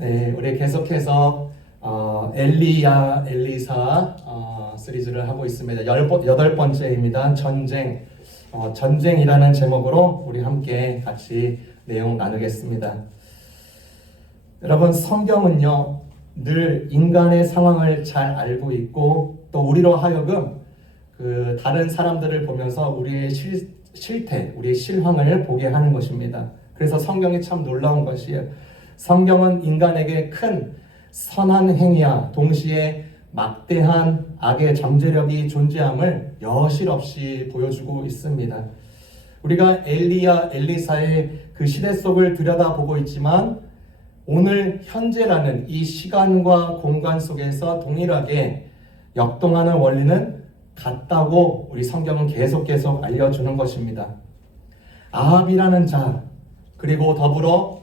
네, 우리 계속해서 엘리야, 엘리사 시리즈를 하고 있습니다. 여덟 번째입니다. 전쟁. 전쟁이라는 제목으로 우리 함께 같이 내용 나누겠습니다. 여러분, 성경은요, 늘 인간의 상황을 잘 알고 있고 또 우리로 하여금 그 다른 사람들을 보면서 우리의 실태, 우리의 실황을 보게 하는 것입니다. 그래서 성경이 참 놀라운 것이에요. 성경은 인간에게 큰 선한 행위와 동시에 막대한 악의 잠재력이 존재함을 여실없이 보여주고 있습니다. 우리가 엘리야, 엘리사의 그 시대 속을 들여다보고 있지만 오늘 현재라는 이 시간과 공간 속에서 동일하게 역동하는 원리는 같다고 우리 성경은 계속 알려주는 것입니다. 아합이라는 자, 그리고 더불어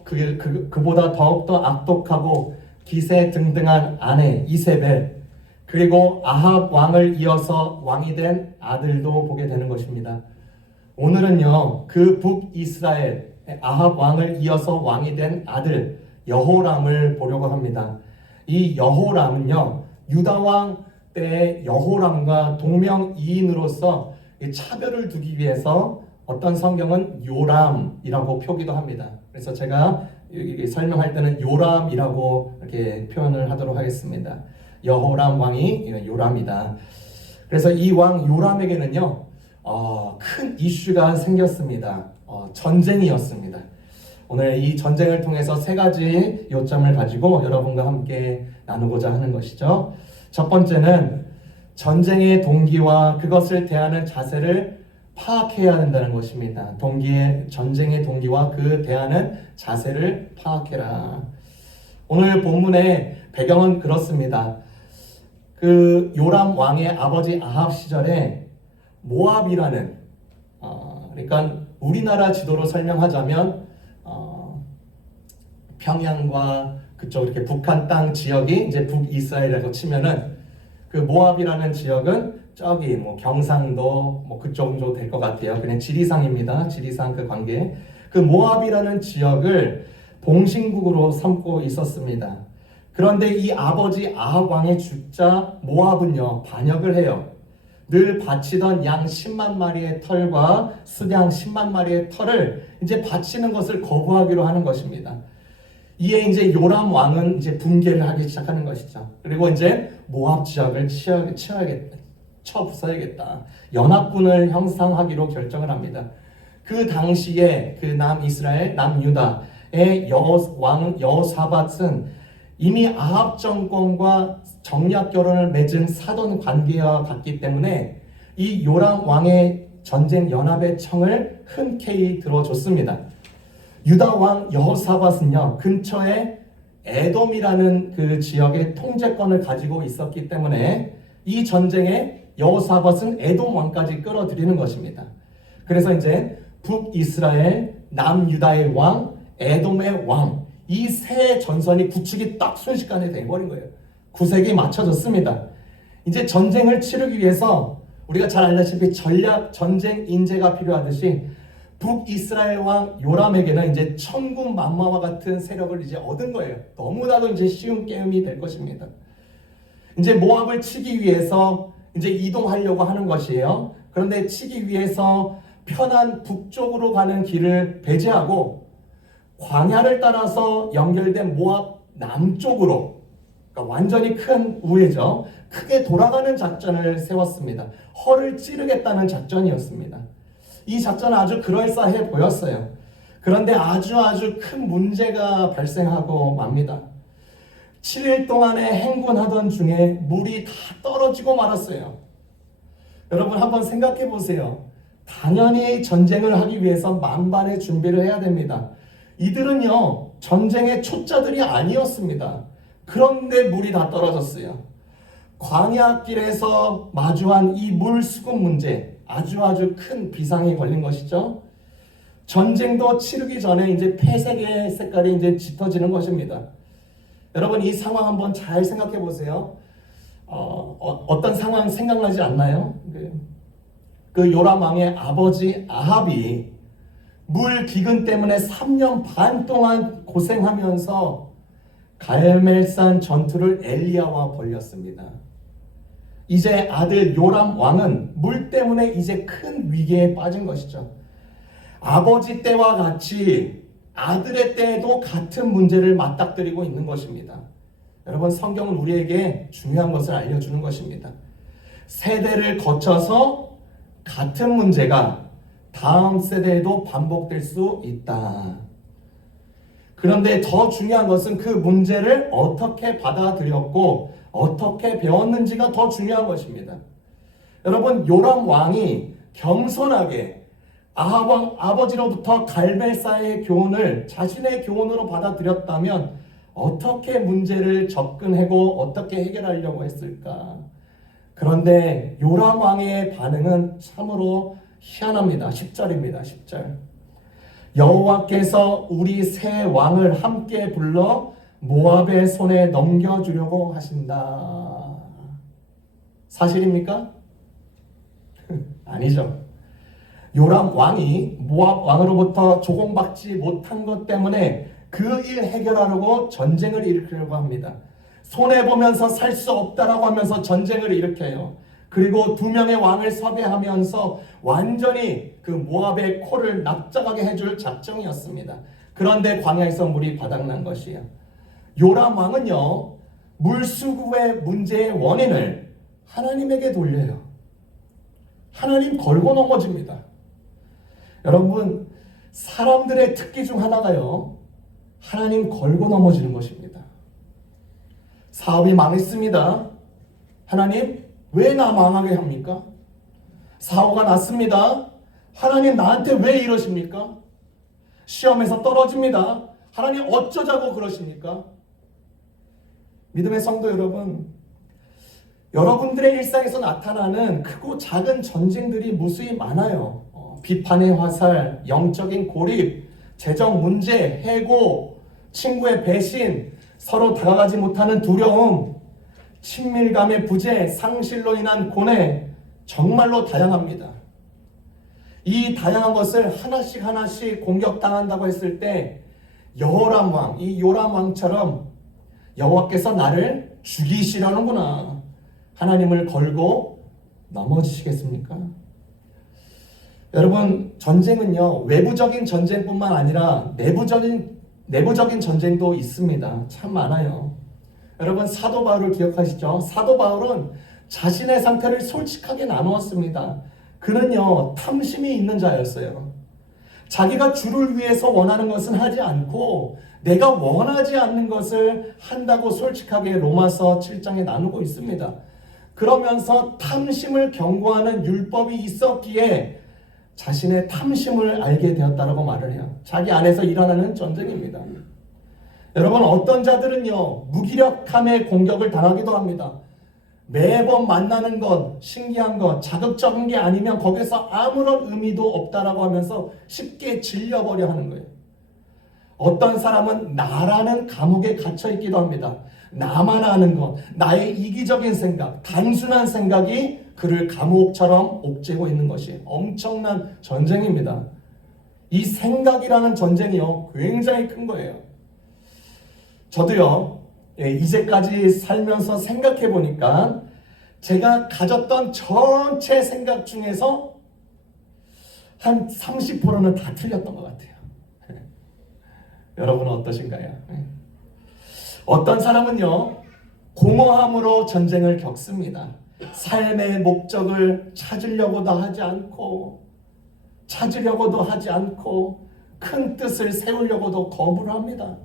그보다 더욱더 악독하고 기세등등한 아내 이세벨, 그리고 아합 왕을 이어서 왕이 된 아들도 보게 되는 것입니다. 오늘은요, 그 북이스라엘 아합 왕을 이어서 왕이 된 아들 여호람을 보려고 합니다. 이 여호람은요, 유다 왕 때의 여호람과 동명이인으로서 차별을 두기 위해서 어떤 성경은 요람이라고 표기도 합니다. 그래서 제가 설명할 때는 요람이라고 이렇게 표현을 하도록 하겠습니다. 여호람 왕이 요람이다. 그래서 이 왕 요람에게는요, 큰 이슈가 생겼습니다. 전쟁이었습니다. 오늘 이 전쟁을 통해서 세 가지 요점을 가지고 여러분과 함께 나누고자 하는 것이죠. 첫 번째는 전쟁의 동기와 그것을 대하는 자세를 파악해야 된다는 것입니다. 전쟁의 동기와 그 대하는 자세를 파악해라. 오늘 본문의 배경은 그렇습니다. 그 요람 왕의 아버지 아합 시절에 모압이라는, 그러니까 우리나라 지도로 설명하자면 평양과 그쪽 이렇게 북한 땅 지역이 이제 북이스라엘이라고 치면은 그 모압이라는 지역은 저기 뭐 경상도 뭐 그쪽 정도 될 것 같아요. 그냥 지리산입니다. 지리산 그 관계. 그 모압이라는 지역을 동신국으로 삼고 있었습니다. 그런데 이 아버지 아합 왕의 주자 모압은요, 반역을 해요. 늘 바치던 양 10만 마리의 털과 수양 10만 마리의 털을 이제 바치는 것을 거부하기로 하는 것입니다. 이에 이제 요람 왕은 이제 붕괴를 하기 시작하는 것이죠. 그리고 이제 모압 지역을 쳐부숴야겠다. 연합군을 형성하기로 결정을 합니다. 그 당시에 그 남이스라엘, 남유다의 왕 여호사밧은 이미 아합 정권과 정략 결혼을 맺은 사돈 관계와 같기 때문에 이 요람 왕의 전쟁 연합의 청을 흔쾌히 들어줬습니다. 유다 왕 여호사밧은요, 근처에 에돔이라는 그 지역의 통제권을 가지고 있었기 때문에 이 전쟁에 여호사밧은 에돔 왕까지 끌어들이는 것입니다. 그래서 이제 북이스라엘, 남유다의 왕, 에돔의 왕, 이 세 전선이 구축이 딱 순식간에 돼버린 거예요. 구색이 맞춰졌습니다. 이제 전쟁을 치르기 위해서 우리가 잘 알다시피 전략 전쟁 인재가 필요하듯이 북이스라엘 왕 요람에게는 이제 천군만마와 같은 세력을 이제 얻은 거예요. 너무나도 이제 쉬운 게임이 될 것입니다. 이제 모압을 치기 위해서 이제 이동하려고 하는 것이에요. 그런데 치기 위해서 편한 북쪽으로 가는 길을 배제하고 광야를 따라서 연결된 모압 남쪽으로, 그러니까 완전히 큰 우회죠. 크게 돌아가는 작전을 세웠습니다. 허를 찌르겠다는 작전이었습니다. 이 작전은 아주 그럴싸해 보였어요. 그런데 아주 큰 문제가 발생하고 맙니다. 7일 동안에 행군하던 중에 물이 다 떨어지고 말았어요. 여러분 한번 생각해 보세요. 당연히 전쟁을 하기 위해서 만반의 준비를 해야 됩니다. 이들은요, 전쟁의 초짜들이 아니었습니다. 그런데 물이 다 떨어졌어요. 광야길에서 마주한 이 물 수급 문제, 아주 큰 비상이 걸린 것이죠. 전쟁도 치르기 전에 이제 폐색의 색깔이 이제 짙어지는 것입니다. 여러분 이 상황 한번 잘 생각해 보세요. 어떤 상황 생각나지 않나요? 그 요람 왕의 아버지 아합이 물 기근 때문에 3년 반 동안 고생하면서 갈멜산 전투를 엘리야와 벌였습니다. 이제 아들 요람 왕은 물 때문에 이제 큰 위기에 빠진 것이죠. 아버지 때와 같이 아들의 때에도 같은 문제를 맞닥뜨리고 있는 것입니다. 여러분, 성경은 우리에게 중요한 것을 알려주는 것입니다. 세대를 거쳐서 같은 문제가 다음 세대에도 반복될 수 있다. 그런데 더 중요한 것은 그 문제를 어떻게 받아들였고 어떻게 배웠는지가 더 중요한 것입니다. 여러분, 요람 왕이 겸손하게 아합 왕 아버지로부터 갈멜사의 교훈을 자신의 교훈으로 받아들였다면 어떻게 문제를 접근하고 어떻게 해결하려고 했을까? 그런데 요람 왕의 반응은 참으로 희한합니다. 10절입니다. 10절. 여호와께서 우리 새 왕을 함께 불러 모압의 손에 넘겨주려고 하신다. 사실입니까? 아니죠. 요람 왕이 모압 왕으로부터 조공받지 못한 것 때문에 그 일 해결하려고 전쟁을 일으키려고 합니다. 손해보면서 살 수 없다라고 하면서 전쟁을 일으켜요. 그리고 두 명의 왕을 섭외하면서 완전히 그 모압의 코를 납작하게 해줄 작정이었습니다. 그런데 광야에서 물이 바닥난 것이에요. 요람 왕은요, 물수구의 문제의 원인을 하나님에게 돌려요. 하나님 걸고 넘어집니다. 여러분, 사람들의 특기 중 하나가요, 하나님 걸고 넘어지는 것입니다. 사업이 망했습니다. 하나님, 왜 나 망하게 합니까? 사고가 났습니다. 하나님, 나한테 왜 이러십니까? 시험에서 떨어집니다. 하나님, 어쩌자고 그러십니까? 믿음의 성도 여러분, 여러분들의 일상에서 나타나는 크고 작은 전쟁들이 무수히 많아요. 비판의 화살, 영적인 고립, 재정 문제, 해고, 친구의 배신, 서로 다가가지 못하는 두려움, 친밀감의 부재, 상실로 인한 고뇌, 정말로 다양합니다. 이 다양한 것을 하나씩 하나씩 공격당한다고 했을 때 여호람 왕, 이 요람 왕처럼 여호와께서 나를 죽이시라는구나, 하나님을 걸고 넘어지시겠습니까? 여러분, 전쟁은요, 외부적인 전쟁뿐만 아니라 내부적인 전쟁도 있습니다. 참 많아요. 여러분, 사도 바울을 기억하시죠? 사도 바울은 자신의 상태를 솔직하게 나누었습니다. 그는요, 탐심이 있는 자였어요. 자기가 주를 위해서 원하는 것은 하지 않고 내가 원하지 않는 것을 한다고 솔직하게 로마서 7장에 나누고 있습니다. 그러면서 탐심을 경고하는 율법이 있었기에 자신의 탐심을 알게 되었다라고 말을 해요. 자기 안에서 일어나는 전쟁입니다. 여러분, 어떤 자들은요, 무기력함의 공격을 당하기도 합니다. 매번 만나는 것, 신기한 것, 자극적인 게 아니면 거기서 아무런 의미도 없다라고 하면서 쉽게 질려버려 하는 거예요. 어떤 사람은 나라는 감옥에 갇혀 있기도 합니다. 나만 아는 것, 나의 이기적인 생각, 단순한 생각이 그를 감옥처럼 옥죄고 있는 것이 엄청난 전쟁입니다. 이 생각이라는 전쟁이요, 굉장히 큰 거예요. 저도요, 이제까지 살면서 생각해 보니까 제가 가졌던 전체 생각 중에서 한 30%는 다 틀렸던 것 같아요. 여러분은 어떠신가요? 어떤 사람은요, 공허함으로 전쟁을 겪습니다. 삶의 목적을 찾으려고도 하지 않고 큰 뜻을 세우려고도 거부를 합니다.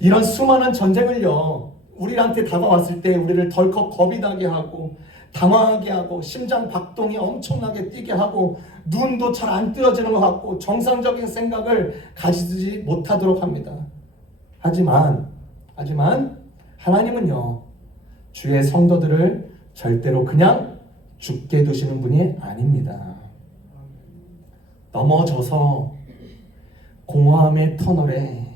이런 수많은 전쟁을요, 우리한테 다가왔을 때 우리를 덜컥 겁이 나게 하고 당황하게 하고 심장 박동이 엄청나게 뛰게 하고 눈도 잘 안 뜨어지는 것 같고 정상적인 생각을 가지지 못하도록 합니다. 하지만 하나님은요, 주의 성도들을 절대로 그냥 죽게 두시는 분이 아닙니다. 넘어져서 공허함의 터널에,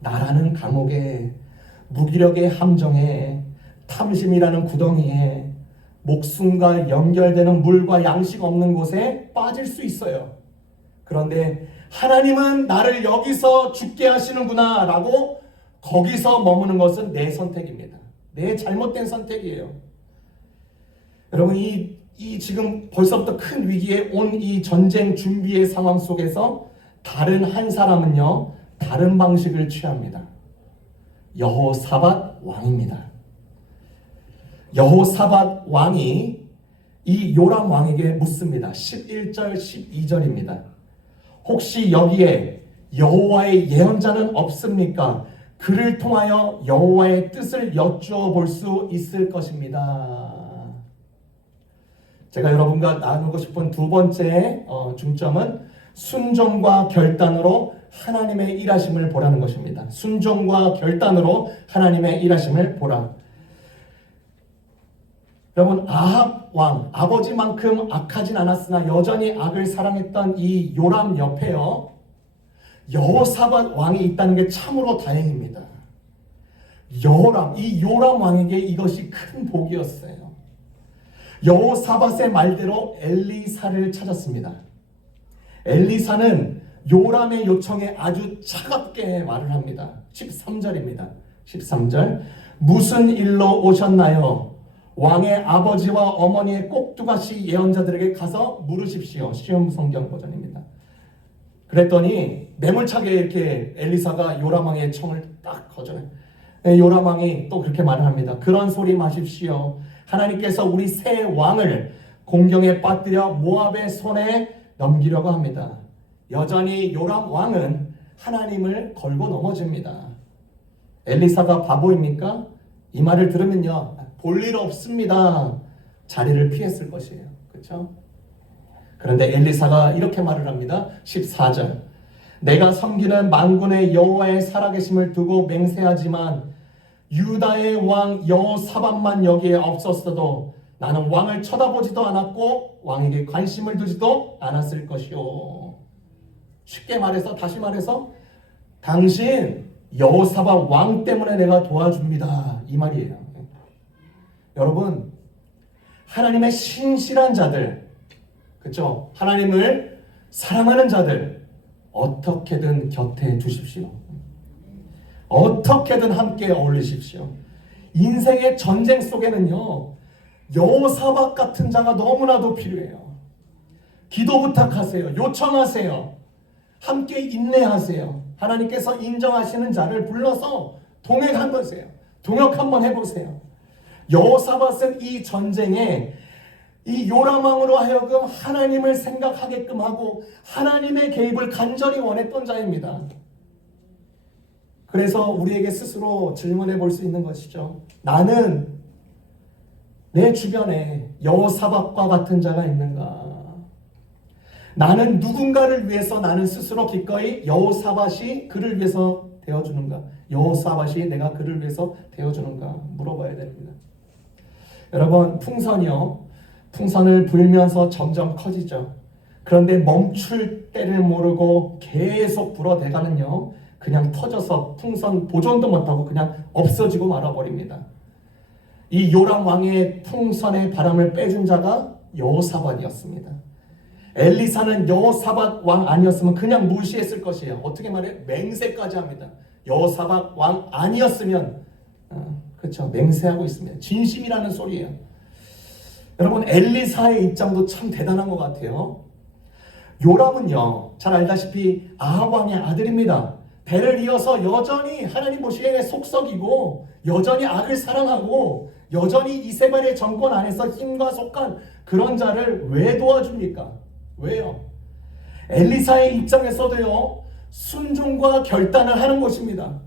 나라는 감옥에, 무기력의 함정에, 탐심이라는 구덩이에, 목숨과 연결되는 물과 양식 없는 곳에 빠질 수 있어요. 그런데 하나님은 나를 여기서 죽게 하시는구나 라고 거기서 머무는 것은 내 선택입니다. 내 잘못된 선택이에요. 여러분 이 지금 벌써부터 큰 위기에 온 이 전쟁 준비의 상황 속에서 다른 한 사람은요, 다른 방식을 취합니다. 여호사밧 왕입니다. 여호사밧 왕이 이 요람 왕에게 묻습니다. 11절 12절입니다. 혹시 여기에 여호와의 예언자는 없습니까? 그를 통하여 여호와의 뜻을 여쭈어 볼 수 있을 것입니다. 제가 여러분과 나누고 싶은 두 번째 중점은 순종과 결단으로 하나님의 일하심을 보라는 것입니다. 순종과 결단으로 하나님의 일하심을 보라. 여러분, 아합 왕, 아버지만큼 악하진 않았으나 여전히 악을 사랑했던 이 요람 옆에요, 여호사밧 왕이 있다는 게 참으로 다행입니다. 이 요람 왕에게 이것이 큰 복이었어요. 여호사밧의 말대로 엘리사를 찾았습니다. 엘리사는 요람의 요청에 아주 차갑게 말을 합니다. 13절입니다. 13절. 무슨 일로 오셨나요? 왕의 아버지와 어머니의 꼭두가시 예언자들에게 가서 물으십시오. 쉬운 성경 버전입니다. 그랬더니 매몰차게 이렇게 엘리사가 요람 왕의 청을 딱 거절해요. 요람 왕이 또 그렇게 말을 합니다. 그런 소리 마십시오. 하나님께서 우리 새 왕을 공경에 빠뜨려 모압의 손에 넘기려고 합니다. 여전히 요람 왕은 하나님을 걸고 넘어집니다. 엘리사가 바보입니까? 이 말을 들으면요, 볼 일 없습니다. 자리를 피했을 것이에요. 그렇죠? 그런데 엘리사가 이렇게 말을 합니다. 14절. 내가 섬기는 만군의 여호와의 살아계심을 두고 맹세하지만 유다의 왕 여호사밧만 여기에 없었어도 나는 왕을 쳐다보지도 않았고 왕에게 관심을 두지도 않았을 것이요. 쉽게 말해서, 다시 말해서, 당신 여호사밧 왕 때문에 내가 도와줍니다, 이 말이에요. 여러분, 하나님의 신실한 자들, 그렇죠? 하나님을 사랑하는 자들 어떻게든 곁에 두십시오. 어떻게든 함께 어울리십시오. 인생의 전쟁 속에는요, 여호사밧 같은 자가 너무나도 필요해요. 기도 부탁하세요. 요청하세요. 함께 인내하세요. 하나님께서 인정하시는 자를 불러서 동행 한번 하세요. 동역 한번 해보세요. 여호사밧은 이 전쟁에 이 요람 왕으로 하여금 하나님을 생각하게끔 하고 하나님의 개입을 간절히 원했던 자입니다. 그래서 우리에게 스스로 질문해 볼 수 있는 것이죠. 나는 내 주변에 여호사밧과 같은 자가 있는가? 나는 누군가를 위해서 나는 스스로 기꺼이 여호사밧이 그를 위해서 되어주는가? 여호사밧이 내가 그를 위해서 되어주는가? 물어봐야 됩니다. 여러분, 풍선을 불면서 점점 커지죠. 그런데 멈출 때를 모르고 계속 불어대가는요, 그냥 터져서 풍선 보존도 못하고 그냥 없어지고 말아버립니다. 이 요람 왕의 풍선의 바람을 빼준 자가 여호사밧이었습니다. 엘리사는 여호사밧 왕 아니었으면 그냥 무시했을 것이에요. 어떻게 말해? 맹세까지 합니다. 여호사밧 왕 아니었으면, 그렇죠, 맹세하고 있습니다. 진심이라는 소리예요. 여러분, 엘리사의 입장도 참 대단한 것 같아요. 요람은요, 잘 알다시피 아합 왕의 아들입니다. 대를 이어서 여전히 하나님 보시기에 속썩이고 여전히 악을 사랑하고 여전히 이세벨의 정권 안에서 힘과 속한 그런 자를 왜 도와줍니까? 왜요? 엘리사의 입장에서도요, 순종과 결단을 하는 것입니다.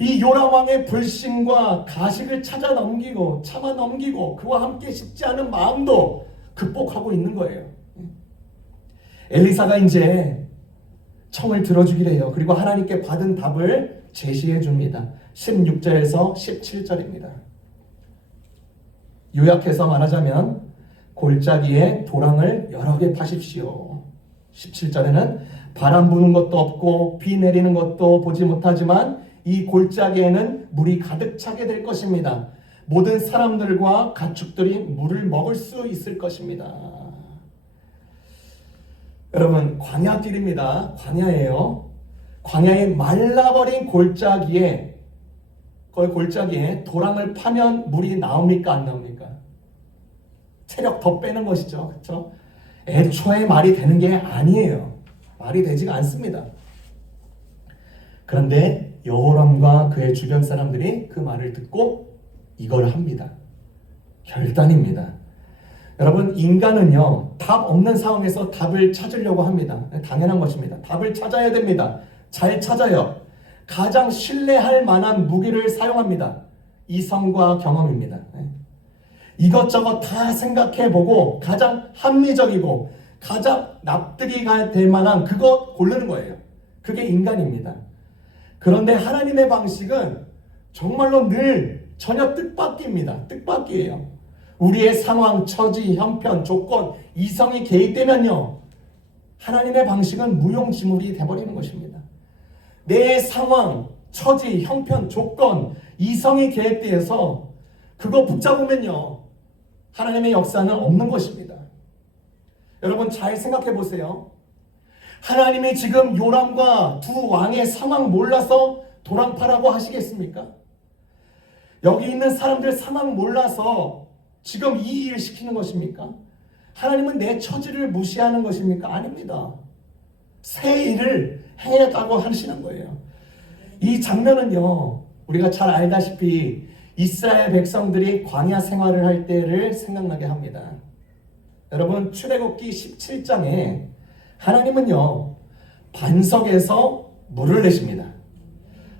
이 요람 왕의 불신과 가식을 찾아 넘기고 참아 넘기고 그와 함께 쉽지 않은 마음도 극복하고 있는 거예요. 엘리사가 이제 청을 들어주기래요. 그리고 하나님께 받은 답을 제시해 줍니다. 16절에서 17절입니다. 요약해서 말하자면 골짜기에 도랑을 여러 개 파십시오. 17절에는 바람 부는 것도 없고 비 내리는 것도 보지 못하지만 이 골짜기에는 물이 가득 차게 될 것입니다. 모든 사람들과 가축들이 물을 먹을 수 있을 것입니다. 여러분, 광야길입니다. 광야예요. 광야에 말라버린 골짜기에 거의 골짜기에 도랑을 파면 물이 나옵니까 안 나옵니까? 체력 더 빼는 것이죠. 그렇죠? 애초에 말이 되는 게 아니에요. 말이 되지가 않습니다. 그런데 여호람과 그의 주변 사람들이 그 말을 듣고 이걸 합니다. 결단입니다. 여러분, 인간은요, 답 없는 상황에서 답을 찾으려고 합니다. 당연한 것입니다. 답을 찾아야 됩니다. 잘 찾아요. 가장 신뢰할 만한 무기를 사용합니다. 이성과 경험입니다. 이것저것 다 생각해보고 가장 합리적이고 가장 납득이 될 만한 그것 고르는 거예요. 그게 인간입니다. 그런데 하나님의 방식은 정말로 늘 전혀 뜻밖입니다. 뜻밖이에요. 우리의 상황, 처지, 형편, 조건, 이성이 개입되면요, 하나님의 방식은 무용지물이 돼버리는 것입니다. 내 상황, 처지, 형편, 조건, 이성이 개입되어서 그거 붙잡으면요, 하나님의 역사는 없는 것입니다. 여러분 잘 생각해 보세요. 하나님이 지금 요람과 두 왕의 상황 몰라서 도랑파라고 하시겠습니까? 여기 있는 사람들 상황 몰라서 지금 이 일을 시키는 것입니까? 하나님은 내 처지를 무시하는 것입니까? 아닙니다. 새 일을 행했다고 하시는 거예요. 이 장면은요, 우리가 잘 알다시피 이스라엘 백성들이 광야 생활을 할 때를 생각나게 합니다. 여러분, 출애굽기 17장에 하나님은요, 반석에서 물을 내십니다.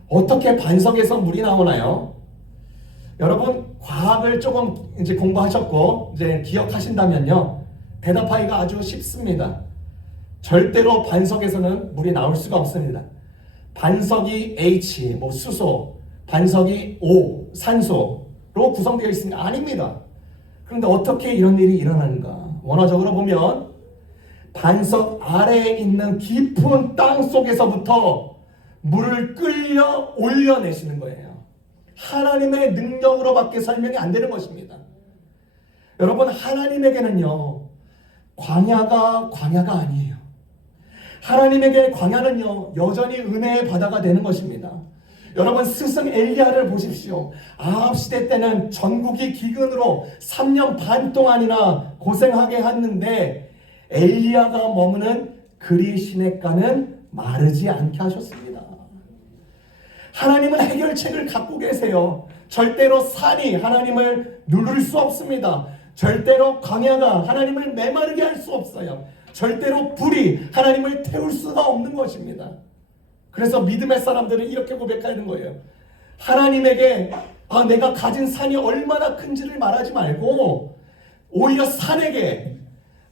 어떻게 반석에서 물이 나오나요? 여러분, 과학을 조금 이제 공부하셨고 이제 기억하신다면요, 대답하기가 아주 쉽습니다. 절대로 반석에서는 물이 나올 수가 없습니다. 반석이 H, 수소, 반석이 O, 산소로 구성되어 있습니다. 아닙니다. 그런데 어떻게 이런 일이 일어나는가? 원어적으로 보면 반석 아래에 있는 깊은 땅 속에서부터 물을 끌려 올려내시는 거예요. 하나님의 능력으로밖에 설명이 안 되는 것입니다. 여러분, 하나님에게는요, 광야가 아니에요. 하나님에게 광야는요, 여전히 은혜의 바다가 되는 것입니다. 여러분, 스승 엘리야를 보십시오. 아합 시대 때는 전국이 기근으로 3년 반 동안이나 고생하게 했는데 엘리야가 머무는 그리 시냇가는 마르지 않게 하셨습니다. 하나님은 해결책을 갖고 계세요. 절대로 산이 하나님을 누를 수 없습니다. 절대로 광야가 하나님을 메마르게 할 수 없어요. 절대로 불이 하나님을 태울 수가 없는 것입니다. 그래서 믿음의 사람들은 이렇게 고백하는 거예요. 하나님에게 내가 가진 산이 얼마나 큰지를 말하지 말고 오히려 산에게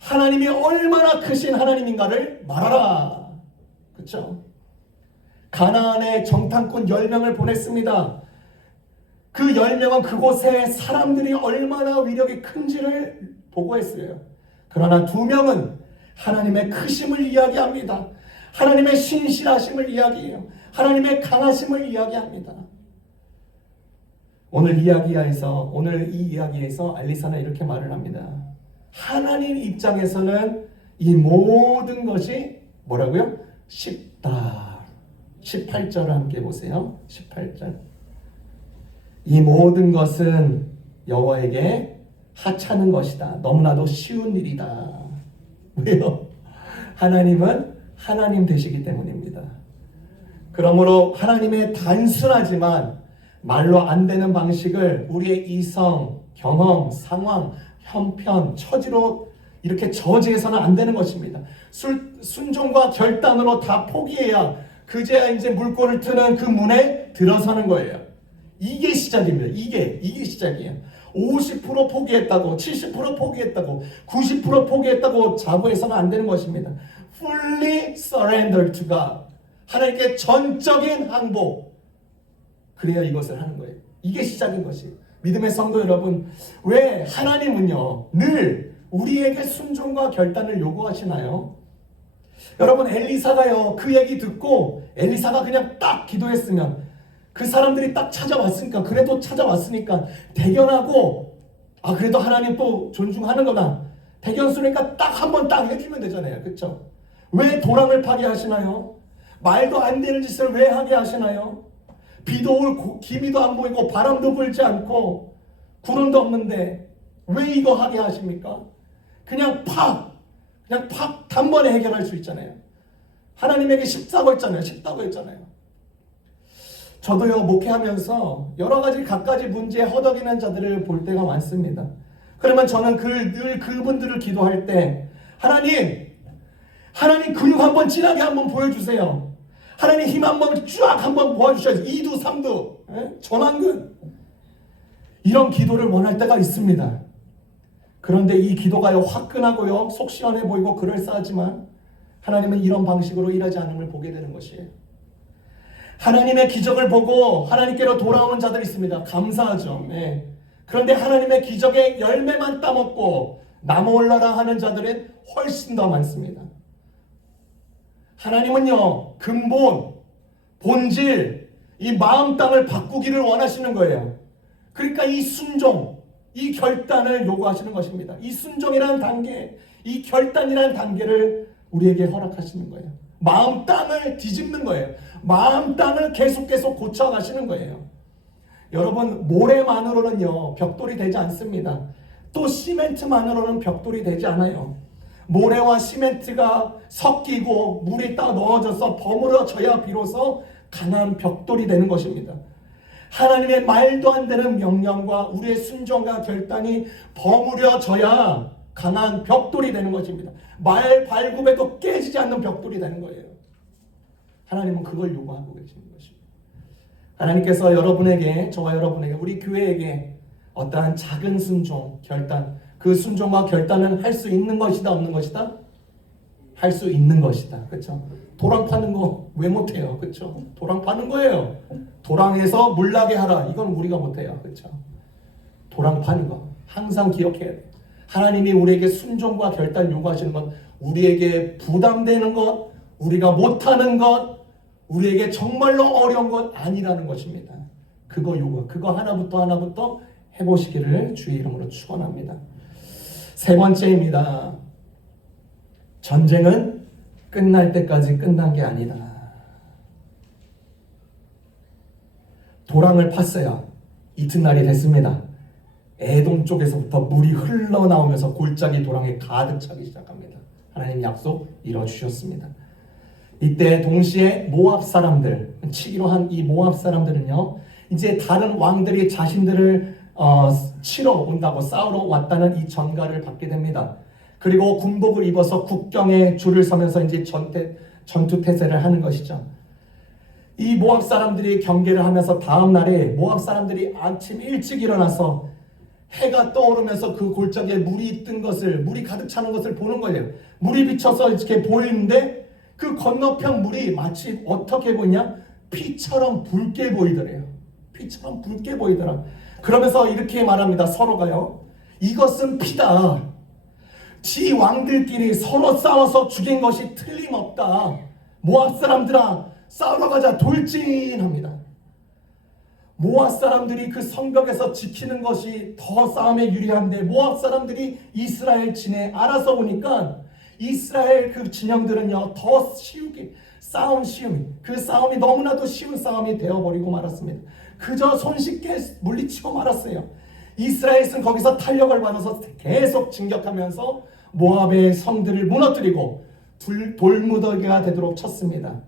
하나님이 얼마나 크신 하나님인가를 말하라. 그렇죠? 가나안에 정탐꾼 10명을 보냈습니다. 그 10명은 그곳에 사람들이 얼마나 위력이 큰지를 보고했어요. 그러나 2명은 하나님의 크심을 이야기합니다. 하나님의 신실하심을 이야기해요. 하나님의 강하심을 이야기합니다. 오늘 이 이야기에서 알리사는 이렇게 말을 합니다. 하나님 입장에서는 이 모든 것이 뭐라고요? 쉽다. 18절을 함께 보세요. 18절. 이 모든 것은 여호와에게 하찮은 것이다. 너무나도 쉬운 일이다. 왜요? 하나님은 하나님 되시기 때문입니다. 그러므로 하나님의 단순하지만 말로 안 되는 방식을 우리의 이성, 경험, 상황, 형편, 처지로 이렇게 저지해서는 안 되는 것입니다. 순종과 결단으로 다 포기해야 그제야 이제 물꼬를 트는 그 문에 들어서는 거예요. 이게 시작입니다. 이게 시작이에요. 50% 포기했다고, 70% 포기했다고, 90% 포기했다고 자부해서는 안 되는 것입니다. Fully surrender to God. 하나님께 전적인 항복. 그래야 이것을 하는 거예요. 이게 시작인 것이에요. 믿음의 성도 여러분, 왜 하나님은요 늘 우리에게 순종과 결단을 요구하시나요? 여러분, 엘리사가요 그 얘기 듣고 엘리사가 그냥 딱 기도했으면 그 사람들이 딱 찾아왔으니까, 그래도 찾아왔으니까 대견하고 그래도 하나님 또 존중하는구나, 대견수니까 딱 한 번 딱 해주면 되잖아요. 그렇죠? 왜 도랑을 파게 하시나요? 말도 안 되는 짓을 왜 하게 하시나요? 비도 올 기미도 안 보이고 바람도 불지 않고 구름도 없는데 왜 이거 하게 하십니까? 그냥 팍 단번에 해결할 수 있잖아요. 하나님에게 쉽다고 했잖아요. 쉽다고 했잖아요. 저도요, 목회하면서 여러 가지 갖가지 문제에 허덕이는 자들을 볼 때가 많습니다. 그러면 저는 늘 그분들을 기도할 때 하나님 근육 한번 진하게 한번 보여주세요. 하나님 힘 한번 쫙 한번 보여주셔서 2두 3두 전완근 이런 기도를 원할 때가 있습니다. 그런데 이 기도가요, 화끈하고요, 속 시원해 보이고 그럴싸하지만 하나님은 이런 방식으로 일하지 않음을 보게 되는 것이에요. 하나님의 기적을 보고 하나님께로 돌아오는 자들이 있습니다. 감사하죠. 네. 그런데 하나님의 기적의 열매만 따먹고 나몰라라 하는 자들은 훨씬 더 많습니다. 하나님은요, 근본, 본질, 이 마음 땅을 바꾸기를 원하시는 거예요. 그러니까 이 순종, 이 결단을 요구하시는 것입니다. 이 순종이라는 단계, 이 결단이라는 단계를 우리에게 허락하시는 거예요. 마음 땅을 뒤집는 거예요. 마음 땅을 계속 고쳐가시는 거예요. 여러분, 모래만으로는요, 벽돌이 되지 않습니다. 또 시멘트만으로는 벽돌이 되지 않아요. 모래와 시멘트가 섞이고 물이 딱 넣어져서 버무려져야 비로소 강한 벽돌이 되는 것입니다. 하나님의 말도 안 되는 명령과 우리의 순종과 결단이 버무려져야 강한 벽돌이 되는 것입니다. 말 발굽에도 깨지지 않는 벽돌이 되는 거예요. 하나님은 그걸 요구하고 계시는 것입니다. 하나님께서 여러분에게, 저와 여러분에게, 우리 교회에게 어떠한 작은 순종, 결단, 그 순종과 결단은 할 수 있는 것이다, 없는 것이다? 할 수 있는 것이다. 그렇죠? 도랑 파는 거 왜 못해요? 그렇죠? 도랑 파는 거예요. 도랑에서 물나게 하라. 이건 우리가 못해요. 그렇죠? 도랑 파는 거 항상 기억해야 돼요. 하나님이 우리에게 순종과 결단 요구하시는 것, 우리에게 부담되는 것, 우리가 못하는 것, 우리에게 정말로 어려운 것 아니라는 것입니다. 그거 하나부터 해보시기를 주의 이름으로 축원합니다. 세 번째입니다. 전쟁은 끝날 때까지 끝난 게 아니다. 도랑을 팠어요. 이튿날이 됐습니다. 에돔 쪽에서부터 물이 흘러나오면서 골짜기 도랑에 가득 차기 시작합니다. 하나님 약속 이뤄주셨습니다. 이때 동시에 모압 사람들, 치기로 한 이 모압 사람들은요, 이제 다른 왕들이 자신들을 치러 온다고, 싸우러 왔다는 이 전가를 받게 됩니다. 그리고 군복을 입어서 국경에 줄을 서면서 이제 전투 태세를 하는 것이죠. 이 모압 사람들이 경계를 하면서 다음 날에 모압 사람들이 아침 일찍 일어나서 해가 떠오르면서 그 골짜기에 물이 뜬 것을, 물이 가득 차는 것을 보는 거예요. 물이 비쳐서 이렇게 보이는데 그 건너편 물이 마치 어떻게 보이냐? 피처럼 붉게 보이더래요. 피처럼 붉게 보이더라. 그러면서 이렇게 말합니다. 서로가요. 이것은 피다. 지 왕들끼리 서로 싸워서 죽인 것이 틀림없다. 모압 사람들아, 싸우러 가자. 돌진합니다. 모압 사람들이 그 성벽에서 지키는 것이 더 싸움에 유리한데 모압 사람들이 이스라엘 진에 알아서 보니까 이스라엘 그 진영들은요, 더 쉬우게 그 싸움이 너무나도 쉬운 싸움이 되어버리고 말았습니다. 그저 손쉽게 물리치고 말았어요. 이스라엘은 거기서 탄력을 받아서 계속 진격하면서 모압의 성들을 무너뜨리고 돌무더기가 되도록 쳤습니다.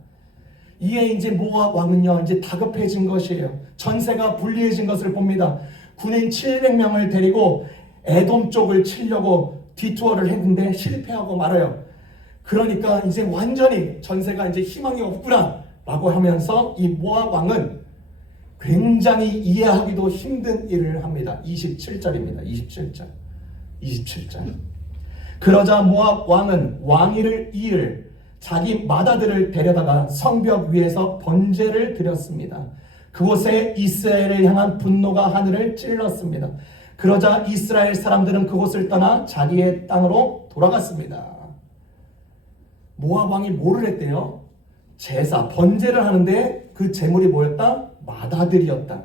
이에 이제 모압 왕은요, 이제 다급해진 것이에요. 전세가 불리해진 것을 봅니다. 군인 700명을 데리고 에돔 쪽을 치려고 디투어를 했는데 실패하고 말아요. 그러니까 이제 완전히 전세가 이제 희망이 없구나 라고 하면서 이 모압 왕은 굉장히 이해하기도 힘든 일을 합니다. 27절입니다. 27절. 그러자 모압 왕은 왕위를 이을 자기 맏아들을 데려다가 성벽 위에서 번제를 드렸습니다. 그곳에 이스라엘을 향한 분노가 하늘을 찔렀습니다. 그러자 이스라엘 사람들은 그곳을 떠나 자기의 땅으로 돌아갔습니다. 모압 왕이 뭐를 했대요? 제사, 번제를 하는데 그 제물이 뭐였다? 맏아들이었다.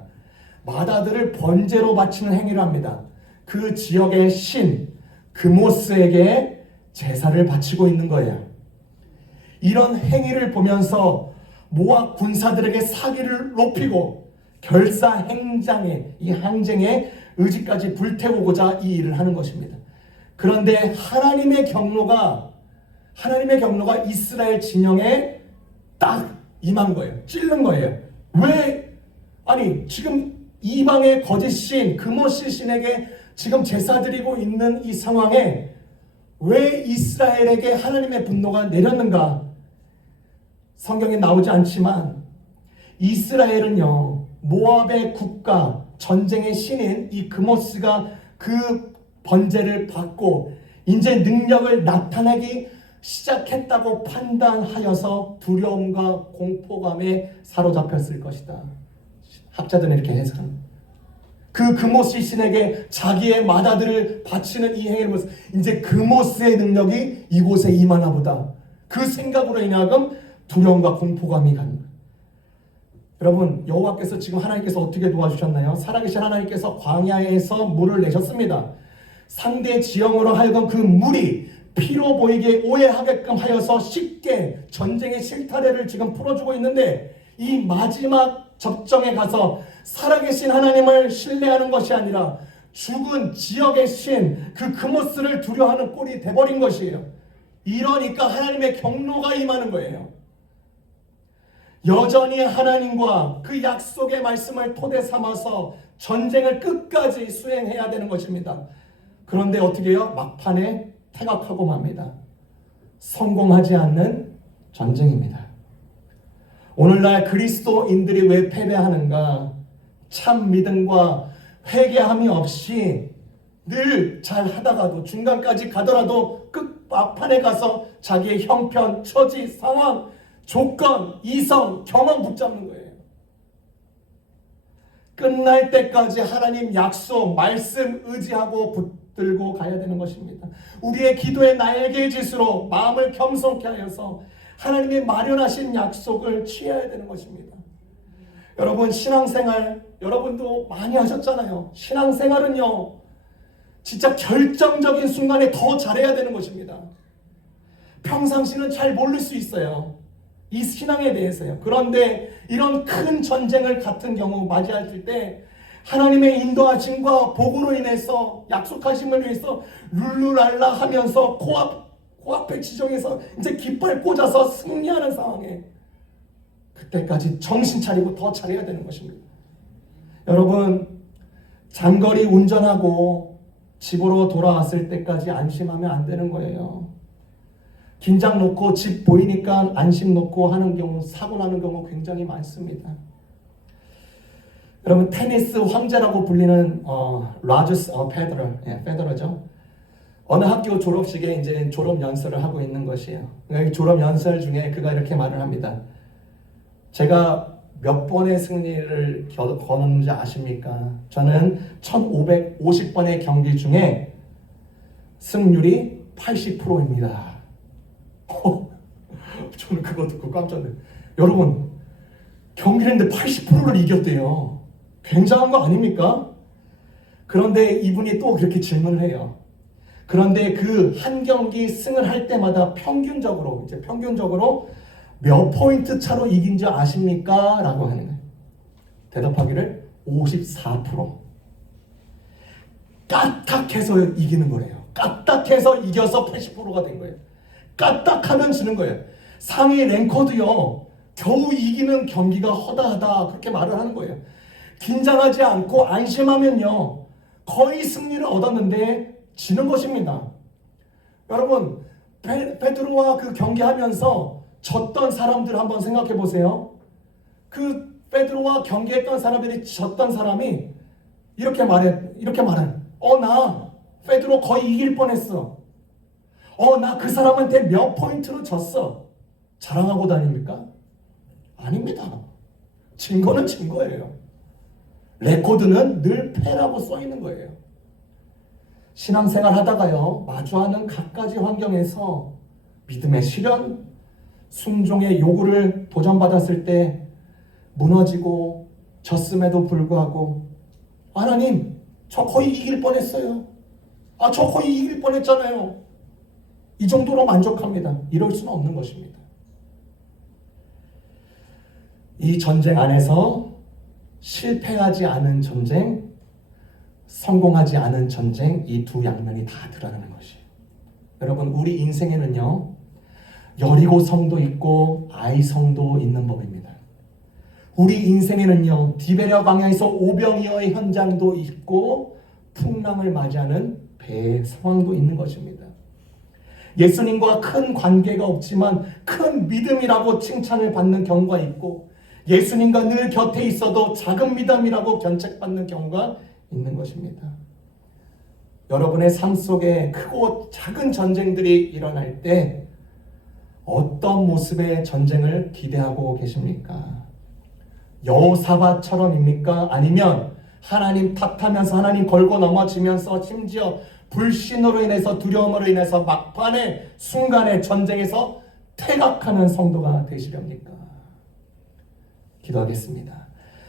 맏아들을 번제로 바치는 행위를 합니다. 그 지역의 신 그모스에게 제사를 바치고 있는 거예요. 이런 행위를 보면서 모압 군사들에게 사기를 높이고 결사행장의 이 항쟁의 의지까지 불태우고자 이 일을 하는 것입니다. 그런데 하나님의 경로가 이스라엘 진영에 딱 임한 거예요. 찔른 거예요. 왜? 아니 지금 이방의 거짓신 그모시 신에게 지금 제사 드리고 있는 이 상황에 왜 이스라엘에게 하나님의 분노가 내렸는가? 성경에 나오지 않지만 이스라엘은요, 모압의 국가 전쟁의 신인 이 그모스가 그 번제를 받고 이제 능력을 나타내기 시작했다고 판단하여서 두려움과 공포감에 사로잡혔을 것이다. 학자들은 이렇게 해석합니다. 그 그모스 신에게 자기의 맏아들을 바치는 이 행위를 보면서 이제 그모스의 능력이 이곳에 임하나 보다. 그 생각으로 인하여 두려움과 공포감이 가는 거예요. 여러분, 여호와께서 지금 하나님께서 어떻게 도와주셨나요? 살아계신 하나님께서 광야에서 물을 내셨습니다. 상대 지형으로 하여금 그 물이 피로 보이게 오해하게끔 하여서 쉽게 전쟁의 실타래를 지금 풀어주고 있는데, 이 마지막 접정에 가서 살아계신 하나님을 신뢰하는 것이 아니라 죽은 지역의 신 그 그모스를 두려워하는 꼴이 돼버린 것이에요. 이러니까 하나님의 경로가 임하는 거예요. 여전히 하나님과 그 약속의 말씀을 토대 삼아서 전쟁을 끝까지 수행해야 되는 것입니다. 그런데 어떻게 해요? 막판에 퇴각하고 맙니다. 성공하지 않는 전쟁입니다. 오늘날 그리스도인들이 왜 패배하는가? 참 믿음과 회개함이 없이 늘 잘 하다가도 중간까지 가더라도 끝 막판에 가서 자기의 형편, 처지, 상황, 조건, 이성, 경험 붙잡는 거예요. 끝날 때까지 하나님 약속, 말씀 의지하고 붙들고 가야 되는 것입니다. 우리의 기도의 날개짓으로 마음을 겸손케 하여서 하나님이 마련하신 약속을 취해야 되는 것입니다. 여러분, 신앙생활 여러분도 많이 하셨잖아요. 신앙생활은요, 진짜 결정적인 순간에 더 잘해야 되는 것입니다. 평상시는 잘 모를 수 있어요, 이 신앙에 대해서요. 그런데 이런 큰 전쟁을 같은 경우 맞이할 때 하나님의 인도하심과 복으로 인해서 약속하심을 위해서 룰루랄라 하면서 코앞에 지정해서 이제 깃발 꽂아서 승리하는 상황에 그때까지 정신 차리고 더 잘해야 되는 것입니다. 여러분, 장거리 운전하고 집으로 돌아왔을 때까지 안심하면 안 되는 거예요. 긴장 놓고 집 보이니까 안심 놓고 하는 경우, 사고 나는 경우 굉장히 많습니다. 여러분, 테니스 황제라고 불리는 라저스 페더러죠. 어느 학교 졸업식에 이제 졸업 연설을 하고 있는 것이에요. 졸업 연설 중에 그가 이렇게 말을 합니다. 제가 몇 번의 승리를 거뒀는지 아십니까? 저는 1550번의 경기 중에 승률이 80%입니다. 저는 그거 듣고 깜짝 놀랐어요. 여러분, 경기를 했는데 80%를 이겼대요. 굉장한 거 아닙니까? 그런데 이분이 또 그렇게 질문을 해요. 그런데 그 한 경기 승을 할 때마다 평균적으로 몇 포인트 차로 이긴 줄 아십니까? 라고 하는 거예요. 대답하기를 54%. 까딱해서 이기는 거래요. 까딱해서 이겨서 80%가 된 거예요. 까딱하면 지는 거예요. 상위 랭커도요, 겨우 이기는 경기가 허다하다, 그렇게 말을 하는 거예요. 긴장하지 않고 안심하면요, 거의 승리를 얻었는데 지는 것입니다. 여러분, 베드로와 그 경기하면서 졌던 사람들 한번 생각해 보세요. 그 베드로와 경기했던 사람들이 졌던 사람이 이렇게 말해. 나 베드로 거의 이길 뻔했어. 나 그 사람한테 몇 포인트로 졌어. 자랑하고 다닙니까? 아닙니다. 진 거는 진 거예요. 레코드는 늘 패라고 써 있는 거예요. 신앙생활 하다가요, 마주하는 갖가지 환경에서 믿음의 시련, 순종의 요구를 도전받았을 때 무너지고 졌음에도 불구하고, 하나님, 저 거의 이길 뻔했어요. 저 거의 이길 뻔했잖아요. 이 정도로 만족합니다. 이럴 수는 없는 것입니다. 이 전쟁 안에서 실패하지 않은 전쟁, 성공하지 않은 전쟁, 이 두 양면이 다 드러나는 것이에요. 여러분, 우리 인생에는요, 여리고 성도 있고 아이 성도 있는 법입니다. 우리 인생에는요, 디베랴 광야에서 오병이어의 현장도 있고 풍랑을 맞이하는 배의 상황도 있는 것입니다. 예수님과 큰 관계가 없지만 큰 믿음이라고 칭찬을 받는 경우가 있고, 예수님과 늘 곁에 있어도 작은 믿음이라고 견책받는 경우가 있는 것입니다. 여러분의 삶 속에 크고 작은 전쟁들이 일어날 때 어떤 모습의 전쟁을 기대하고 계십니까? 여호사밧처럼입니까? 아니면 하나님 탓하면서 하나님 걸고 넘어지면서 심지어 불신으로 인해서 두려움으로 인해서 막판의 순간의 전쟁에서 퇴각하는 성도가 되시렵니까? 기도하겠습니다.